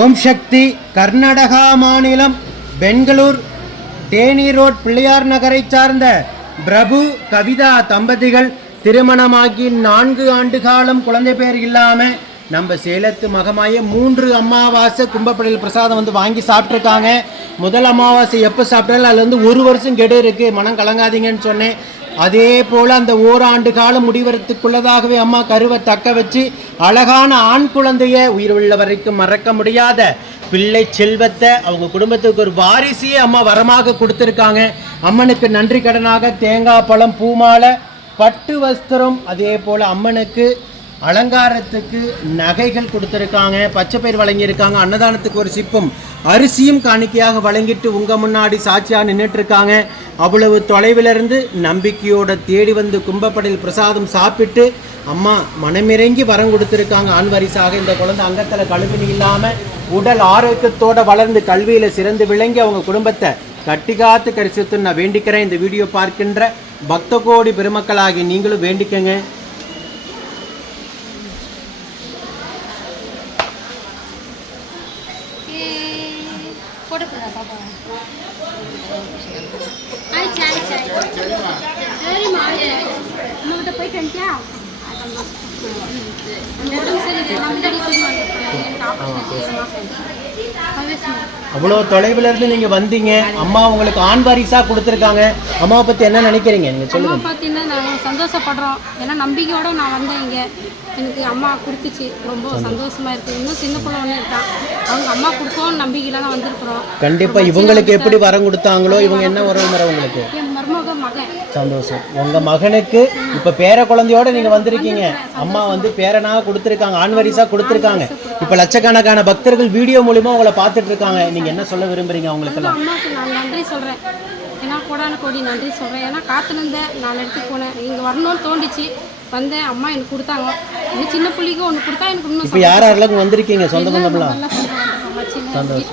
ஓம் சக்தி கர்நாடகா மாநிலம் Bangalore Danny road Pillaiyar நகரைச் சார்ந்த பிரபு கவிதா தம்பதிகள் திருமணமாகி நான்கு ஆண்டு காலம் குழந்தை பேர் இல்லாமல் நம்ம சேலத்து மகமாய மூன்று அமாவாசை கும்பப்படையில் பிரசாதம் வந்து வாங்கி சாப்பிட்ருக்காங்க முதல் அமாவாசை எப்போ சாப்பிட்டாலும் அதில் வந்து ஒரு வருஷம் கெடு இருக்கு. மனம் கலங்காதீங்கன்னு சொன்னேன். அதே போல் அந்த ஓராண்டு காலம் முடிவரத்துக்குள்ளதாகவே அம்மா கருவை தக்க வச்சு அழகான ஆண் குழந்தைய உயிர் உள்ள வரைக்கும் மறக்க முடியாத பிள்ளை செல்வத்தை அவங்க குடும்பத்துக்கு ஒரு வாரிசையே அம்மா வரமாக கொடுத்துருக்காங்க. அம்மனுக்கு நன்றி கடனாக தேங்காய் பழம் பூமாலை பட்டு வஸ்திரம் அதே போல் அம்மனுக்கு அலங்காரத்துக்கு நகைகள் கொடுத்துருக்காங்க. பச்சை பயிர் வழங்கியிருக்காங்க. அன்னதானத்துக்கு ஒரு சிப்பம் அரிசியும் காணிக்கையாக வழங்கிட்டு உங்க முன்னாடி சாட்சியாக நின்றுட்டு இருக்காங்க அவ்வளவு தொலைவிலிருந்து நம்பிக்கையோட தேடி வந்து கும்பப்படையில் பிரசாதம் சாப்பிட்டு அம்மா மனமிறங்கி வரம் கொடுத்துருக்காங்க ஆண் வரிசாக இந்த குழந்தை அங்கத்தில் கழுவினி இல்லாமல் உடல் ஆரோக்கியத்தோடு வளர்ந்து கல்வியில் சிறந்து விளங்கி அவங்க குடும்பத்தை கட்டி காத்து கரிசித்து நான் வேண்டிக்கிறேன். இந்த வீடியோ பார்க்கின்ற பக்த கோடி பெருமக்களாகி நீங்களும் வேண்டிக்கங்க. போடக்கூடாதா பாப்பா. ஆயிடுச்சு ஆயிடுச்சு சரிம்மா. அம்மாகிட்ட போயிட்டு வந்துட்டியா. உடம்பு நான் முன்னாடி போய் வந்துருக்கேன் எனக்கு ஆப்ரேஷன் மாதம் ஆயிடுச்சு. அவ்வளோ தொலைவில் இருந்து நீங்க வந்தீங்க. அம்மா உங்களுக்கு ஆண் வாரிசா கொடுத்துருக்காங்க. அம்மாவை பத்தி என்ன நினைக்கிறீங்க? நீங்க அம்மா சொல்லுங்க. பார்த்தீங்கன்னா நாங்கள் சந்தோஷப்படுறோம். ஏன்னா நம்பிக்கையோட நான் வந்தேன் இங்கே. எனக்கு அம்மா கொடுத்துச்சு. ரொம்ப சந்தோஷமா. இருக்கு. இன்னும் சின்ன பிள்ளை ஒன்று இருக்கான் அவங்க அம்மா கொடுத்தோம் நம்பிக்கையில தான் வந்திருக்கிறோம். கண்டிப்பா இவங்களுக்கு எப்படி வரம் கொடுத்தாங்களோ இவங்க என்ன உறவு முறை உங்களுக்கு? என் மருமக மகன். சந்தோஷம். உங்க மகனுக்கு இப்ப பேர குழந்தையோட நீங்க வந்திருக்கீங்க. அம்மா வந்து பேரனாக கொடுத்துருக்காங்க ஆண் வாரிசா கொடுத்துருக்காங்க. இப்ப லட்சக்கணக்கான பக்தர்கள் வீடியோ மூலியமா உங்களை பார்த்துட்டு இருக்காங்க. நீங்க என்ன சொல்ல விரும்புறீங்க அவங்களுக்கெல்லாம்? அம்மாவுக்கு நான் நன்றி சொல்கிறேன் ஏன்னா கோடான கோடி நன்றி சொல்கிறேன் ஏன்னா காத்துலேருந்தேன் நாலு இடத்துக்கு போனேன். இங்கே வரணும்னு தோண்டிச்சு வந்தேன். அம்மா எனக்கு கொடுத்தாங்க. இன்னும் சின்ன புள்ளிக்கு ஒன்று கொடுத்தா எனக்கு இன்னும் இப்ப யார் யாரெல்லாம் வந்திருக்கீங்க? சொந்த பந்தம்லாம்? சந்தோஷம்.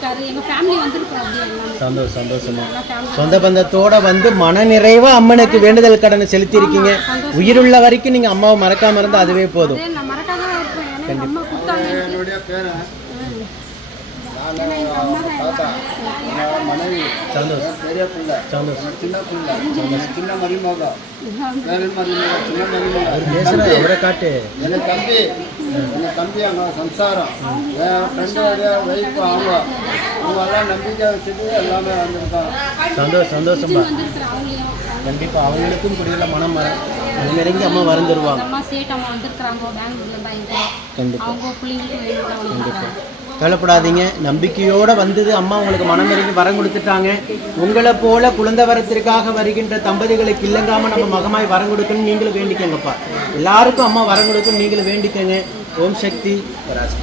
சந்தோஷமா சொந்த பந்தத்தோட வந்து மன நிறைவா அம்மனுக்கு வேண்டுதல் கடனை செலுத்தி இருக்கீங்க உயிருள்ள வரைக்கும் நீங்க அம்மாவை மறக்காம இருந்தா அதுவே போதும். அதே மனைவி பெரிய பிள்ளை சின்ன பிள்ளை சின்ன மருமக சின்ன மருமக அவரை காட்டு எனக்கு தம்பி எனக்கு தம்பி அங்கே சம்சாரம் என் ஃப்ரெண்டோடைய ஒய்ஃப் அவங்க அவங்க எல்லாம் நம்பிக்கை வச்சுட்டு எல்லாமே வந்திருக்காங்க சந்தோஷம் சந்தோஷமா வந்திருக்கிறேன் அவங்களையும் கண்டிப்பா அவங்களுக்கும் குடியில மனம் வர நெருங்கி அம்மா வரந்துருவாங்க அம்மா சேட் அம்மா வந்திருக்கிறாங்க பெங்களூர்ல தான் இங்கே கண்டிப்பா. அவங்க பிள்ளைங்களுக்கு வேணும் தான் வந்திருக்காங்க கவலைப்படாதீங்க. நம்பிக்கையோட வந்தது அம்மா உங்களுக்கு மனம் இறங்கி வரம் கொடுத்துட்டாங்க. உங்களை போல குழந்தை வரத்திற்காக வருகின்ற தம்பதிகளுக்கு இல்லங்காம நம்ம மகமாய் வரம் கொடுக்கணும் நீங்களும் வேண்டிக்கங்கப்பா. எல்லாருக்கும் அம்மா வரம் கொடுக்கணும் நீங்களும் வேண்டிக்கங்க. ஓம் சக்தி. வராசி.